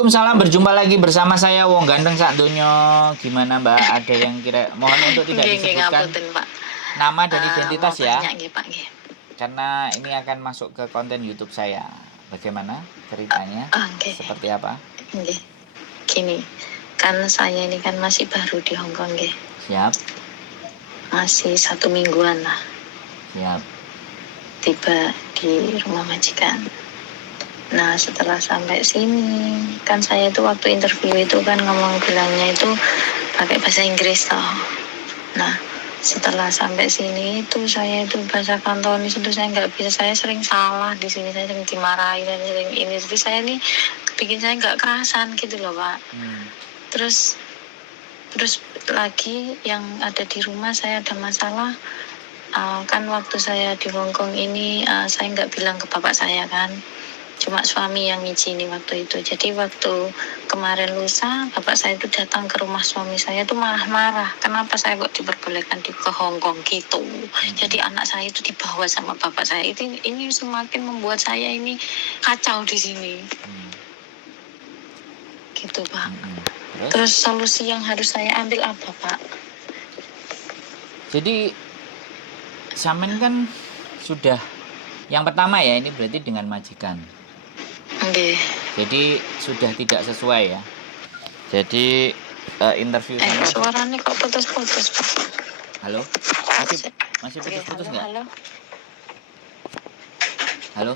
Waalaikumsalam, berjumpa lagi bersama saya Wong Ganteng Sak Donyo. Gimana Mbak? Ada yang kira mohon untuk tidak Nggih, disebutkan ngapunten, Pak. nama dan Mau identitas ya, tanya nggih, Pak, nggih. karena ini akan masuk ke konten YouTube saya. Bagaimana ceritanya? Nggih, Seperti apa? nggih. Gini, kan saya ini kan masih baru di Hong Kong nggih. Siap, Masih 1 mingguan lah siap. tiba di rumah majikan. Nah, setelah sampai sini, kan saya itu waktu interview itu kan ngomong bilangnya itu pakai bahasa Inggris toh. Nah, setelah sampai sini itu saya itu bahasa Kantonis itu saya nggak bisa, saya sering salah di sini, saya sering dimarahin dan sering ini, jadi saya ini bikin saya nggak kerasan gitu loh Pak. Terus lagi yang ada di rumah saya ada masalah. Kan waktu saya di Hongkong ini saya nggak bilang ke bapak saya kan, cuma suami yang ngizini waktu itu. Jadi waktu kemarin lusa bapak saya itu datang ke rumah suami saya itu marah-marah, kenapa saya kok diperbolehkan ke Hongkong gitu. Jadi anak saya itu dibawa sama bapak saya. Ini semakin membuat saya ini kacau di sini. Gitu Pak. Terus solusi yang harus saya ambil apa Pak? Jadi Samen kan sudah yang pertama ya, ini berarti dengan majikan. Nggih. Jadi sudah tidak sesuai ya. Jadi interview sama suaranya kok putus-putus Pak. Halo? Masih putus-putus nggak? Halo. Halo?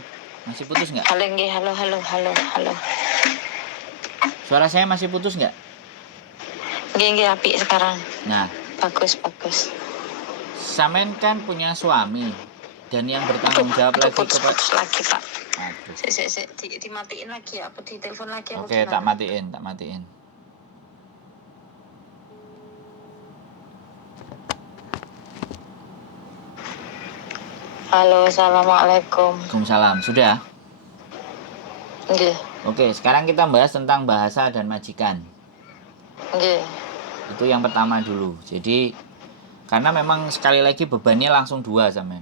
Masih putus nggak? Halo nggih, halo. Suara saya masih putus nggak? Nggih, apik sekarang. Nah, bagus. Samen kan punya suami dan yang bertanggung jawab lagi putus lagi Pak. Aduh. Dimatiin lagi apa di telepon lagi? Oke, tak matiin. Halo, assalamualaikum. Waalaikumsalam. Sudah? Nggih. Oke, sekarang kita bahas tentang bahasa dan majikan. Nggih. Itu yang pertama dulu. Jadi karena memang sekali lagi bebannya langsung dua Samen.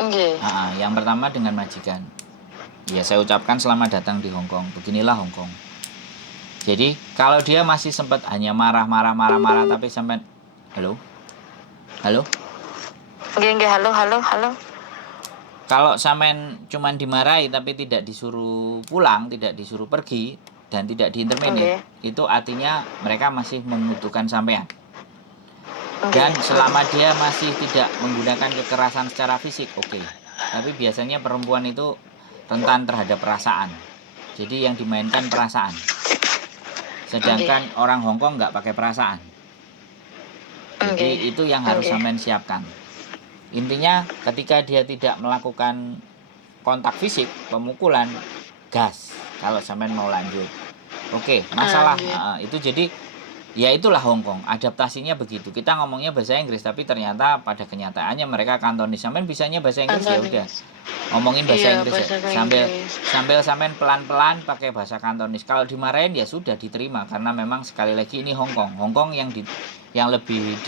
Nggih. Yang pertama dengan majikan. Ya, saya ucapkan selamat datang di Hong Kong. Beginilah Hong Kong. Jadi kalau dia masih sempat hanya marah tapi sampai halo. Nggih, halo. Kalau Samen cuman dimarahi tapi tidak disuruh pulang, tidak disuruh pergi dan tidak diintervenir, itu artinya mereka masih membutuhkan sampean. Dan selama dia masih tidak menggunakan kekerasan secara fisik, oke. Tapi biasanya perempuan itu rentan terhadap perasaan. Jadi yang dimainkan perasaan. Sedangkan orang Hong Kong nggak pakai perasaan. Jadi itu yang harus Samen siapkan. Intinya ketika dia tidak melakukan kontak fisik, pemukulan, gas kalau Samen mau lanjut. Oke, masalah itu. Jadi ya itulah Hong Kong, adaptasinya begitu. Kita ngomongnya bahasa Inggris tapi ternyata pada kenyataannya mereka Kantonis. Samen bisanya bahasa Inggris ya udah. Ngomongin bahasa Inggris ya. Sambil Samen pelan-pelan pakai bahasa Kantonis. Kalau dimarahin ya sudah diterima karena memang sekali lagi ini Hong Kong. Hong Kong yang lebih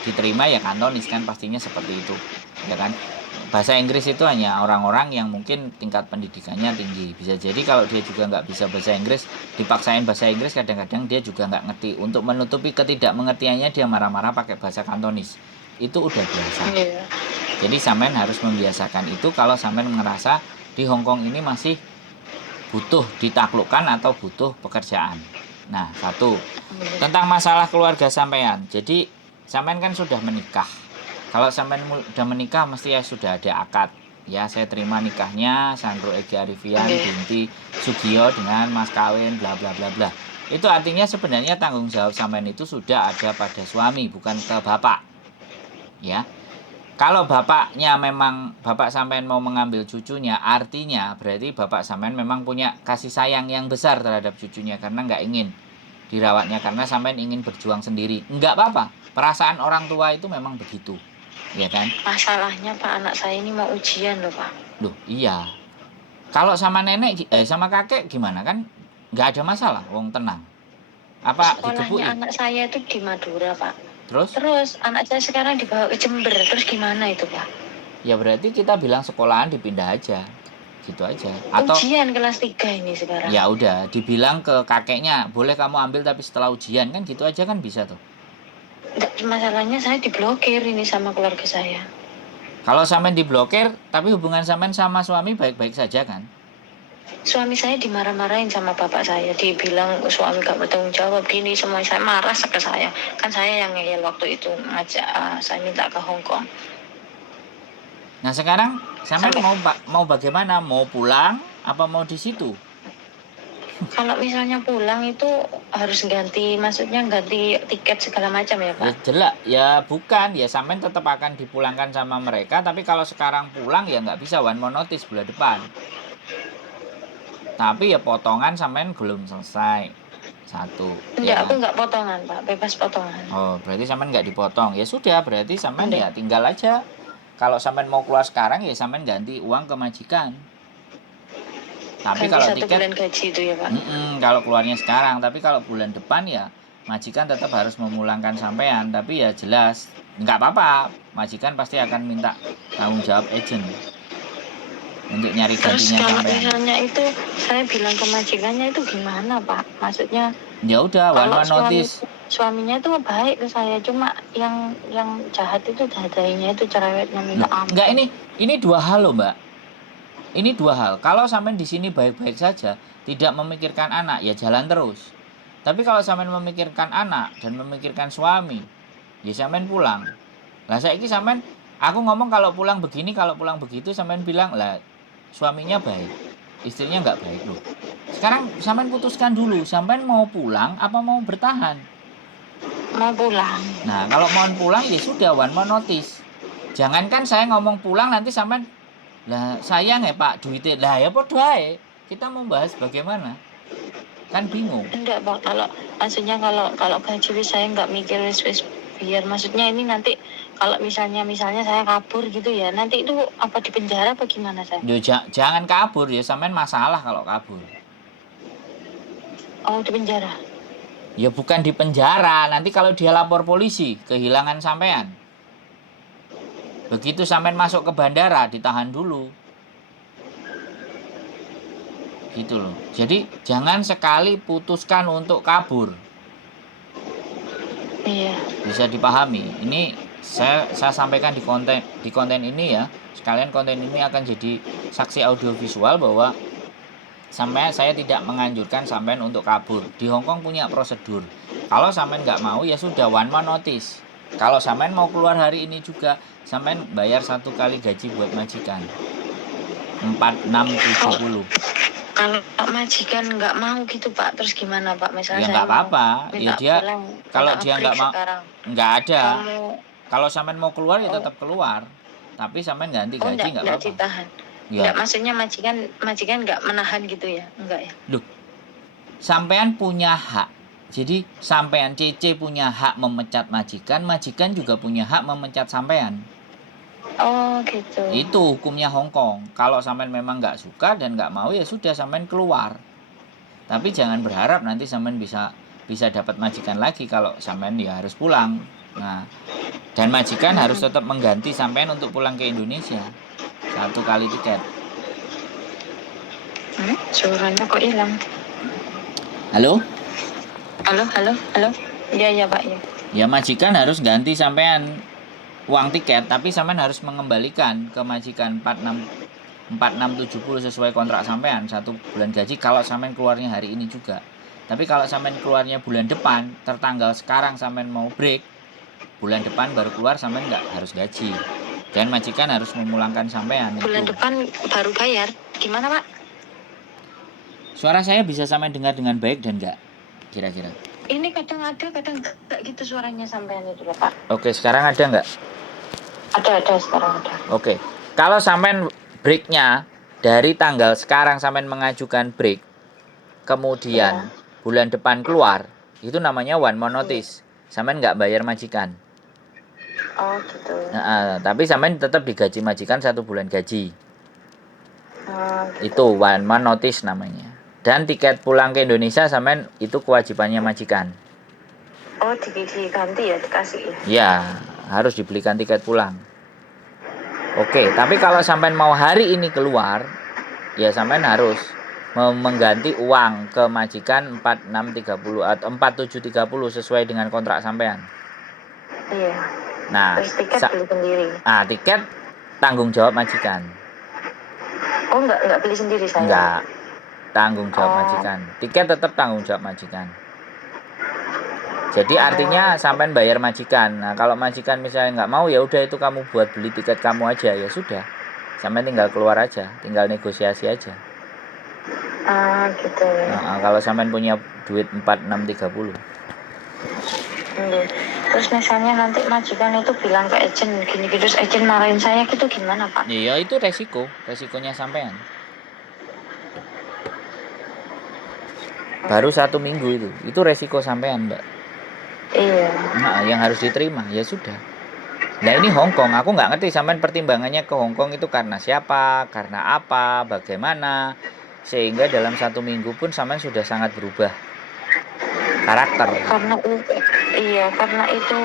diterima ya Kantonis kan, pastinya seperti itu. Ya kan? Bahasa Inggris itu hanya orang-orang yang mungkin tingkat pendidikannya tinggi. Bisa jadi kalau dia juga nggak bisa bahasa Inggris, dipaksain bahasa Inggris, kadang-kadang dia juga nggak ngerti. Untuk menutupi ketidakmengertiannya dia marah-marah pakai bahasa Kantonis. Itu udah biasa. Jadi Samen harus membiasakan itu kalau Samen ngerasa di Hong Kong ini masih butuh ditaklukkan atau butuh pekerjaan. Nah, satu, tentang masalah keluarga sampean. Jadi Samen kan sudah menikah. Kalau Samen sudah menikah mesti ya sudah ada akad. Ya, saya terima nikahnya Sandro Egi Arifian binti Sugio dengan mas kawin bla bla bla bla. Itu artinya sebenarnya tanggung jawab Samen itu sudah ada pada suami, bukan ke bapak. Ya. Kalau bapaknya memang bapak Samen mau mengambil cucunya, artinya berarti bapak Samen memang punya kasih sayang yang besar terhadap cucunya karena nggak ingin dirawatnya, karena Samen ingin berjuang sendiri. Nggak apa-apa, perasaan orang tua itu memang begitu. Ya kan? Masalahnya Pak, anak saya ini mau ujian loh Pak. Loh iya. Kalau sama nenek sama kakek gimana, kan nggak ada masalah, wong tenang. Apa sekolahnya anak saya itu di Madura Pak. Terus anak saya sekarang dibawa ke Jember, terus gimana itu Pak? Ya berarti kita bilang sekolahan dipindah aja. gitu aja. Atau ujian kelas 3 ini sekarang. ya udah dibilang ke kakeknya, boleh kamu ambil tapi setelah ujian, kan gitu aja kan bisa tuh. Nggak, masalahnya saya diblokir ini sama keluarga saya. Kalau sampean diblokir tapi hubungan sampean sama suami baik-baik saja kan? Suami saya dimarah-marahin sama bapak saya, dibilang suami gak bertanggung jawab gini semua. Saya marah ke saya, kan saya yang ngeyel waktu itu ngajak saya minta ke Hong Kong. Nah sekarang sampean Sampai- mau bagaimana? Mau pulang apa mau di situ? Kalau misalnya pulang itu harus ganti, maksudnya ganti tiket segala macam ya Ya Pak? jelek, ya bukan, ya sampean tetap akan dipulangkan sama mereka, tapi kalau sekarang pulang ya nggak bisa one more notice bulan depan. Tapi ya potongan sampean belum selesai. Satu, Enggak, ya aku kan? nggak potongan Pak, bebas potongan. Oh, berarti sampean nggak dipotong. Ya sudah, berarti sampean ya tinggal aja. Kalau sampean mau keluar sekarang ya sampean ganti uang ke majikan. Tapi Ganti kalau 1 tiket, bulan gaji itu ya Pak? kalau keluarnya sekarang, tapi kalau bulan depan ya majikan tetap harus memulangkan sampean. Tapi ya jelas nggak apa-apa, majikan pasti akan minta tanggung jawab agent untuk nyari Terus gantinya kalau sampean. misalnya itu saya bilang ke majikannya itu gimana Pak? Maksudnya Ya udah, one kalau more notice. suaminya itu baik ke saya, cuma yang jahat itu dadainya itu cerewetnya minta Loh, ampun. enggak, ini dua hal loh Mbak. Ini dua hal. Kalau sampean di sini baik-baik saja, tidak memikirkan anak, ya jalan terus. Tapi kalau sampean memikirkan anak dan memikirkan suami, ya sampean pulang. Lah saiki sampean, aku ngomong kalau pulang begini, kalau pulang begitu, sampean bilang lah suaminya baik, istrinya nggak baik loh. Sekarang sampean putuskan dulu, sampean mau pulang apa mau bertahan? Mau pulang. Nah, kalau mau pulang ya sudah one more notice. Jangankan saya ngomong pulang nanti sampean, lah sayang ya Pak duitnya. Lah ya podo ae. Kita mau bahas bagaimana? Kan bingung. Enggak Pak, kalau maksudnya kalau gaji saya nggak mikir wis biar, maksudnya ini nanti kalau misalnya saya kabur gitu ya, nanti itu apa di penjara apa gimana saya? Yo jangan kabur ya, sampean masalah kalau kabur. Oh, di penjara. Ya bukan di penjara, nanti kalau dia lapor polisi, kehilangan sampean. Begitu sampean masuk ke bandara, ditahan dulu. Gitu loh. Jadi jangan sekali putuskan untuk kabur. Iya. Bisa dipahami. Ini saya sampaikan di konten ini ya. Sekalian konten ini akan jadi saksi audiovisual bahwa saya tidak menganjurkan sampean untuk kabur. Di Hong Kong punya prosedur. Kalau sampean nggak mau ya sudah one man notice. Kalau sampean mau keluar hari ini juga, sampean bayar 1 kali gaji buat majikan. 4670. Kalau majikan nggak mau gitu Pak, terus gimana Pak? Misalnya Ya saya nggak apa-apa. Ya dia pulang, kalau minta dia break nggak mau, sekarang. nggak ada. Kamu Kalau sampean mau keluar ya tetap keluar. Tapi sampean ganti gaji nggak enggak apa-apa. ditahan. Ya. Enggak, maksudnya majikan nggak menahan gitu ya? Enggak ya? Loh, sampean punya hak. Jadi sampean CC punya hak memecat majikan, majikan juga punya hak memecat sampean. Oh gitu. Itu hukumnya Hong Kong. Kalau sampean memang nggak suka dan nggak mau ya sudah sampean keluar. Tapi jangan berharap nanti sampean bisa dapat majikan lagi kalau sampean ya harus pulang. Nah, dan majikan harus tetap mengganti sampean untuk pulang ke Indonesia 1 kali tiket. Suaranya kok hilang? Halo? Halo? Iya Pak ya. Ya majikan harus ganti sampean uang tiket, tapi sampean harus mengembalikan ke majikan 4670 sesuai kontrak sampean 1 bulan gaji kalau sampean keluarnya hari ini juga. Tapi kalau sampean keluarnya bulan depan, tertanggal sekarang sampean mau break, bulan depan baru keluar sampean nggak harus gaji. Dan majikan harus memulangkan sampean. Bulan itu. depan baru bayar. Gimana Pak? Suara saya bisa sampean dengar dengan baik dan nggak? Kira-kira. Ini kadang ada, kadang enggak gitu suaranya sampean itu loh Pak. Oke, sekarang ada nggak? Ada sekarang ada. Oke. Kalau sampean breaknya dari tanggal sekarang sampean mengajukan break, kemudian bulan depan keluar, itu namanya one more notice. Sampean nggak bayar majikan. Oh gitu. Nah, tapi sampean tetap digaji majikan 1 bulan gaji. Gitu. Itu one man notice namanya. Dan tiket pulang ke Indonesia sampean itu kewajibannya majikan. Oh diganti ya, dikasih ya? Ya, harus dibelikan tiket pulang. Oke, tapi kalau sampean mau hari ini keluar, ya sampean harus mengganti uang ke majikan 4630 atau 4730 sesuai dengan kontrak sampean. Iya. Nah, Terus tiket beli sendiri. Tiket tanggung jawab majikan. Oh, enggak beli sendiri saya. Enggak. Tanggung jawab majikan. Tiket tetap tanggung jawab majikan. Jadi artinya sampean bayar majikan. Nah, kalau majikan misalnya nggak mau, ya udah itu kamu buat beli tiket kamu aja, ya sudah. Sampean tinggal keluar aja, tinggal negosiasi aja. Gitu ya. Nah, kalau sampean punya duit 4630. Terus misalnya nanti majikan itu bilang ke agent gini, terus agent marahin saya gitu, gimana Pak? Iya, itu resikonya sampean. Baru 1 minggu itu resiko sampean, Mbak. Iya. Nah, yang harus diterima, ya sudah. Nah, ini Hongkong, aku nggak ngerti sampean pertimbangannya ke Hongkong itu karena siapa, karena apa, bagaimana, sehingga dalam 1 minggu pun sampean sudah sangat berubah karakter. Karena itu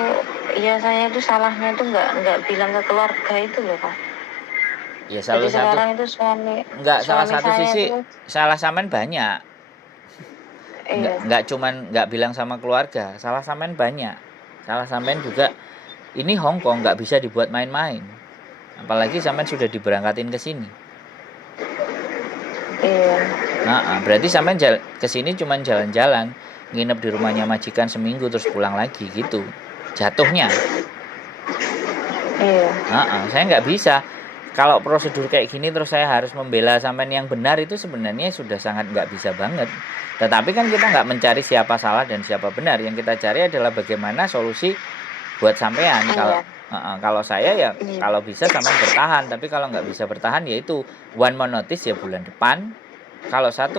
saya itu salahnya itu nggak bilang ke keluarga itu loh Pak. Ya Jadi sekarang itu salah satu sisi itu, salah sampean banyak. Nggak cuman nggak bilang sama keluarga, salah sampean banyak. Salah sampean juga, ini Hongkong nggak bisa dibuat main-main. Apalagi sampean sudah diberangkatin ke sini. Iya. Berarti sampean ke sini cuman jalan-jalan, nginep di rumahnya majikan seminggu terus pulang lagi gitu. Jatuhnya. Iya. Saya nggak bisa. Kalau prosedur kayak gini terus saya harus membela sampean yang benar, itu sebenarnya sudah sangat nggak bisa banget. Tetapi kan kita nggak mencari siapa salah dan siapa benar. Yang kita cari adalah bagaimana solusi buat sampean. Kalau saya ya kalau bisa sampean bertahan. Tapi kalau nggak bisa bertahan ya itu one more notice ya bulan depan. Kalau 1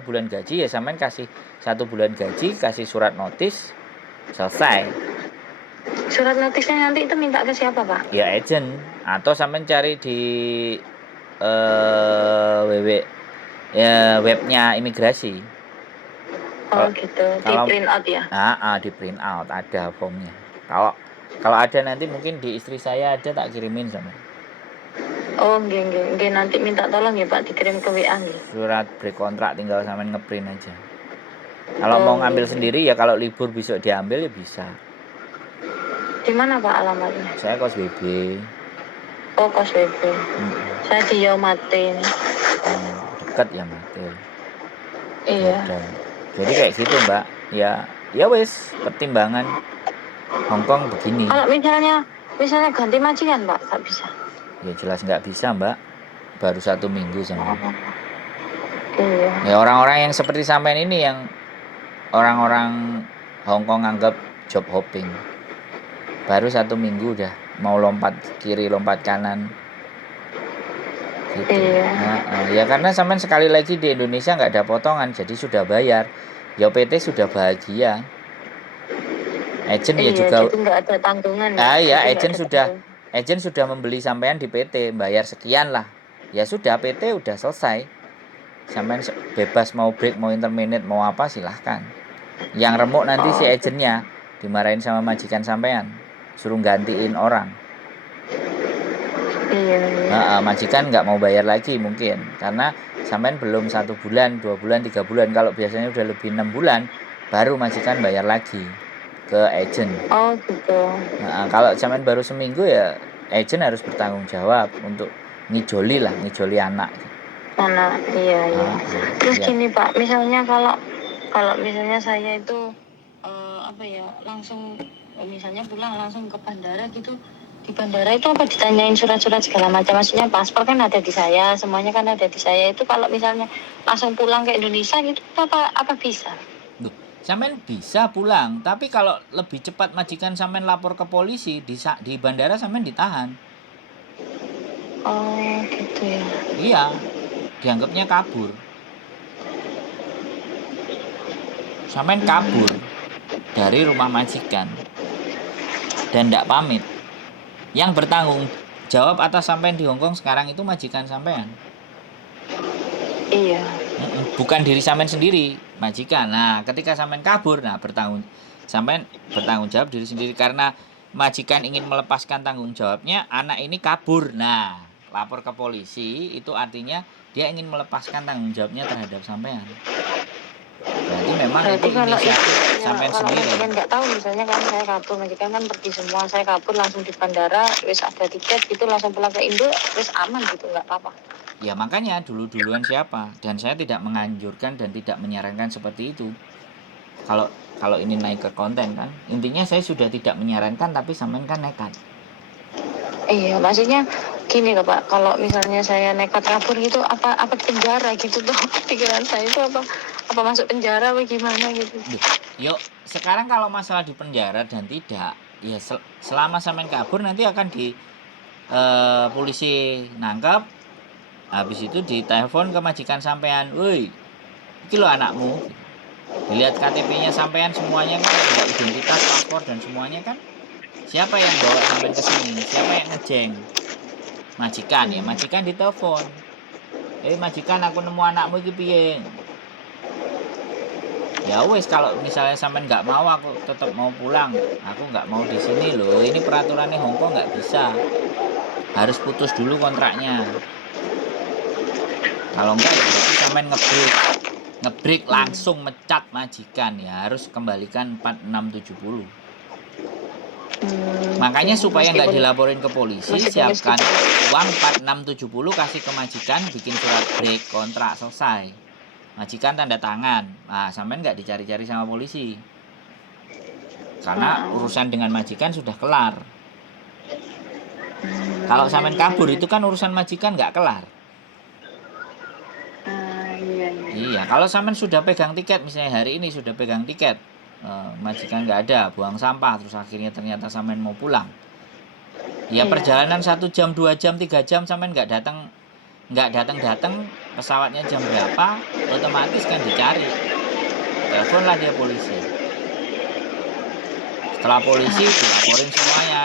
bulan gaji ya sampean kasih 1 bulan gaji, kasih surat notis, selesai. Surat notisnya nanti itu minta ke siapa Pak? Ya agent, atau sampean cari di webnya imigrasi. Gitu. Di print out ya? Di print out ada formnya. Kalau ada nanti mungkin di istri saya ada, tak kirimin sama. Nggih, nanti minta tolong ya Pak dikirim ke WA nggih. Surat break kontrak tinggal sampean ngeprint aja. Kalau mau ngambil sendiri ya kalau libur besok diambil ya bisa. Di mana Pak alamatnya? Saya kos BB. Kos BB. Saya di Yaumatin. Dekat ya Mate. Iya. Jadi kayak gitu Mbak. Ya wes, pertimbangan Hongkong begini. Kalau misalnya ganti majikan Pak, nggak bisa? Ya jelas nggak bisa Mbak. Baru 1 minggu sama. Iya. Ya orang-orang yang seperti sampean ini yang orang-orang Hongkong anggap job hopping. Baru 1 minggu udah mau lompat kiri, lompat kanan. Gitu. Iya. Ya karena sampean sekali lagi di Indonesia nggak ada potongan, jadi sudah bayar. Ya PT sudah bahagia. Agent ya juga. Jadi nggak ada tanggungan. Agent sudah membeli sampean di PT, bayar sekian lah. Ya sudah, PT udah selesai. Sampean bebas mau break, mau interminate, mau apa silahkan. Yang remuk nanti si agentnya dimarahin sama majikan sampean, suruh gantiin orang. Iya. Majikan nggak mau bayar lagi mungkin karena sampean belum 1 bulan, 2 bulan, 3 bulan. Kalau biasanya udah lebih 6 bulan baru majikan bayar lagi ke agent. Gitu. Kalau sampean baru seminggu ya agent harus bertanggung jawab untuk ngijoli anak. Iya. Terus gini Pak, misalnya kalau misalnya saya itu langsung misalnya pulang langsung ke bandara gitu, di bandara itu apa ditanyain surat-surat segala macam, maksudnya paspor kan ada di saya, semuanya kan ada di saya, itu kalau misalnya langsung pulang ke Indonesia gitu apa bisa? Sampean bisa pulang, tapi kalau lebih cepat majikan sampean lapor ke polisi, di bandara sampean ditahan. Gitu ya. Iya, dianggapnya kabur. Sampean kabur dari rumah majikan dan tidak pamit. Yang bertanggung jawab atas sampean di Hongkong sekarang itu majikan sampean. Iya. Bukan diri sampean sendiri, majikan. Nah, ketika sampean kabur, sampean bertanggung jawab diri sendiri karena majikan ingin melepaskan tanggung jawabnya, anak ini kabur. Nah, lapor ke polisi, itu artinya dia ingin melepaskan tanggung jawabnya terhadap sampean. Berarti memang itu Berarti kalau inisiatif ya, sampean kalau sendiri. majikan nggak tahu, misalnya kan saya kabur, majikan kan pergi semua, saya kabur langsung di bandara, wis ada tiket gitu, langsung pulang ke Indo, wis aman gitu, nggak apa-apa. Ya makanya duluan siapa, dan saya tidak menganjurkan dan tidak menyarankan seperti itu. Kalau ini naik ke konten kan, intinya saya sudah tidak menyarankan, tapi sampean kan nekat. Iya, maksudnya gini loh Pak, kalau misalnya saya nekat kabur gitu, apa penjara gitu tuh, pikiran saya itu apa masuk penjara apa gimana gitu. Yuk, sekarang kalau masalah di penjara dan tidak, ya selama sampean kabur nanti akan di polisi nangkap, habis itu ditelepon ke majikan sampean, woi, iki lo anakmu, dilihat KTP-nya sampean semuanya kan, ada identitas, paspor dan semuanya kan. Siapa yang bawa sampean ke sini? Siapa yang ngejeng? Majikan ya, majikan ditelepon. Majikan, aku nemu anakmu iki piye? Ya wes, kalau misalnya sampean nggak mau, aku tetap mau pulang. Aku nggak mau di sini loh. Ini peraturannya Hongkong nggak bisa. Harus putus dulu kontraknya. Kalau enggak ya berarti sampean ngebreak langsung mecat majikan, ya harus kembalikan 4670. Makanya supaya nggak dilaporin ke polisi, siapkan uang 4670, kasih ke majikan, bikin surat break kontrak, selesai. Majikan tanda tangan. Nah, sampean nggak dicari-cari sama polisi. Karena urusan dengan majikan sudah kelar. Kalau sampean kabur itu kan urusan majikan nggak kelar. Iya, kalau sampean sudah pegang tiket, misalnya hari ini sudah pegang tiket, majikan nggak ada, buang sampah, terus akhirnya ternyata sampean mau pulang. Ya perjalanan 1 jam, 2 jam, 3 jam sampean nggak datang, pesawatnya jam berapa, otomatis kan dicari. Teleponlah dia polisi. Setelah polisi dilaporin semuanya,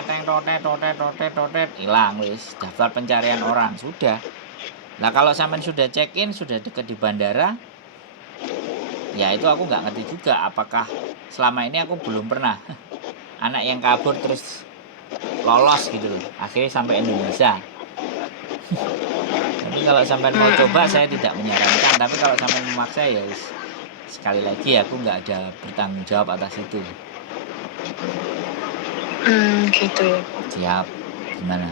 totet, hilang wis, daftar pencarian orang sudah. Nah kalau sampean sudah check in, sudah deket di bandara, ya itu aku nggak ngerti juga apakah selama ini aku belum pernah anak yang kabur terus lolos gitu loh, akhirnya sampai Indonesia. Tapi kalau sampean mau coba, saya tidak menyarankan. Tapi kalau sampean memaksa, ya sekali lagi aku nggak ada bertanggung jawab atas itu. Gitu. Siap. Gimana?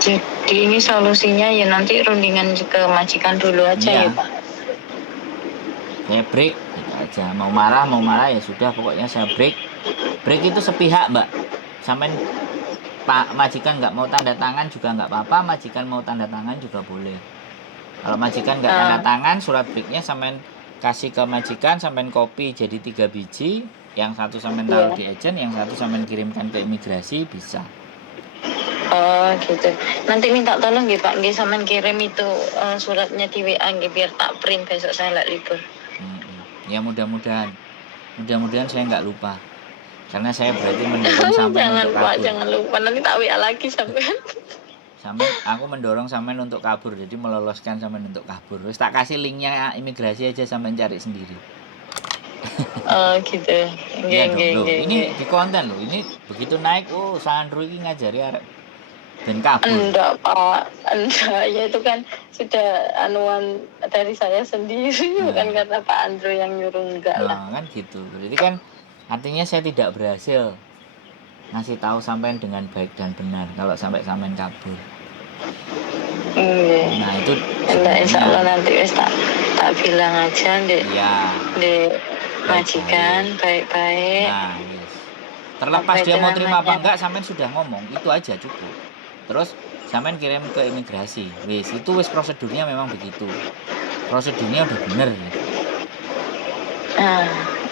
Jadi ini solusinya ya nanti rundingan ke majikan dulu aja ya Pak. Saya break gitu aja. Mau marah ya sudah, pokoknya saya break. Break itu sepihak, Mbak. Sampean Pak majikan nggak mau tanda tangan juga nggak apa-apa, majikan mau tanda tangan juga boleh. Kalau majikan nggak tanda tangan, surat breaknya sampean kasih ke majikan, sampean copy jadi 3 biji, yang satu sampean taruh di agent, yang satu sampean kirimkan ke imigrasi, bisa. Oh gitu. Nanti minta tolong nggih Pak, nggih sampean kirim itu suratnya di WA nggih, biar tak print besok saya lek libur. Ya mudah-mudahan saya nggak lupa. Karena saya berarti mendorong sampean untuk kabur. Jangan lupa, nanti tak WA lagi sampean. Aku mendorong sampean untuk kabur, jadi meloloskan sampean untuk kabur. Terus tak kasih linknya imigrasi aja, sampean cari sendiri. Oh gitu. Iya dong, loh. Ini di konten loh. Ini begitu naik, Sandro ini ngajari arek ben kabur. Enggak Pak, enggak. Ya itu kan sudah anuan dari saya sendiri, bukan kata Pak Andro yang nyuruh, enggak lah. Kan gitu. Jadi kan artinya saya tidak berhasil ngasih tahu sampean dengan baik dan benar kalau sampai sampean kabur. Nah itu insya Allah nanti tak bilang aja di majikan baik-baik. Nah terlepas dia mau terima apa enggak, sampean sudah ngomong itu aja cukup. Terus sampean kirim ke imigrasi, itu prosedurnya memang begitu, prosedurnya udah bener gitu.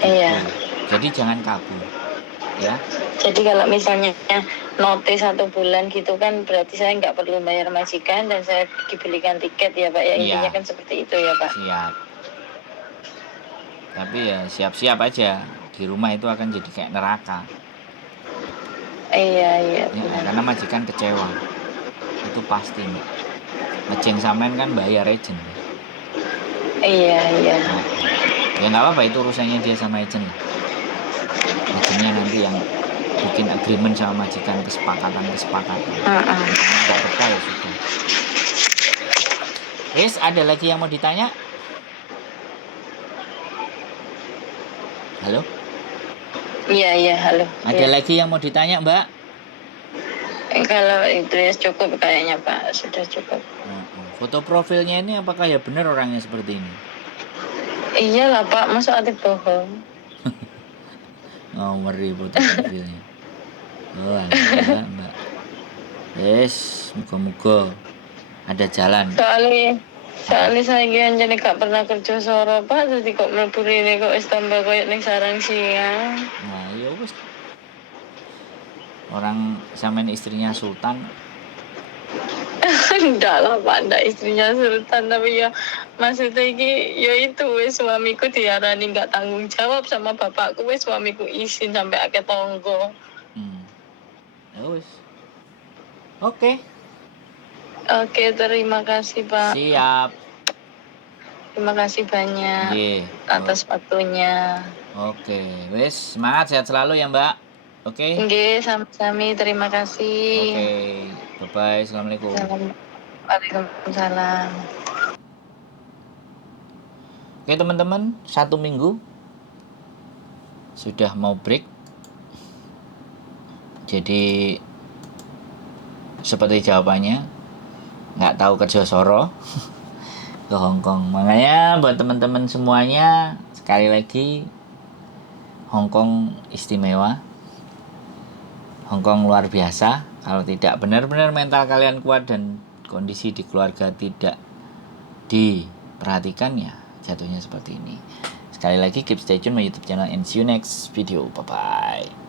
Iya. Jadi jangan kabur ya. Jadi kalau misalnya notis 1 bulan gitu kan, berarti saya nggak perlu bayar majikan dan saya dibelikan tiket ya Pak ya. Intinya kan seperti itu ya Pak. Siap. Tapi ya siap-siap aja, di rumah itu akan jadi kayak neraka. Iya. Karena majikan kecewa, itu pasti Mbak. Ngejeng sampean kan bayar agent. Iya. Ya nggak apa-apa, itu urusannya dia sama agent lah. Agentnya nanti yang bikin agreement sama majikan, kesepakatan. Nggak betah ya sudah. Wes, ada lagi yang mau ditanya? Halo? Iya, halo. Ada Iya. lagi yang mau ditanya, Mbak? Kalau itu ya cukup kayaknya Pak, sudah cukup. Foto profilnya ini apakah ya benar orangnya seperti ini? Iyalah Pak, masa ada bohong? Ngeri foto profilnya. Oh, alah, Mbak. Yes, muka-muka ada jalan. Soalnya saya gian jadi gak pernah kerja soro Pak, jadi kok mlebu rene kok wis tambah koyo ning sarang siang. Nah, ya wis. Orang sampean istrinya sultan. Enggak lah Pak, enggak istrinya sultan, tapi ya maksudnya iki ya itu wis suamiku diarani nggak tanggung jawab sama bapakku, wis suamiku izin sampai akeh tonggo. Ya wis. Oke. Oke, terima kasih Pak. Siap. Terima kasih banyak Nggih. atas waktunya. Oke, wis semangat, sehat selalu ya Mbak. Oke. Nggih, sami-sami, terima kasih. Oke. Bye-bye. Assalamualaikum. Waalaikumsalam. Oke teman-teman, 1 minggu sudah mau break. Jadi seperti jawabannya, nggak tahu kerja soro ke Hong Kong. Makanya buat teman-teman semuanya, sekali lagi Hong Kong istimewa, Hong Kong luar biasa. Kalau tidak benar-benar mental kalian kuat dan kondisi di keluarga tidak diperhatikan, ya jatuhnya seperti ini. Sekali lagi keep stay tune my YouTube channel and see you next video. Bye bye.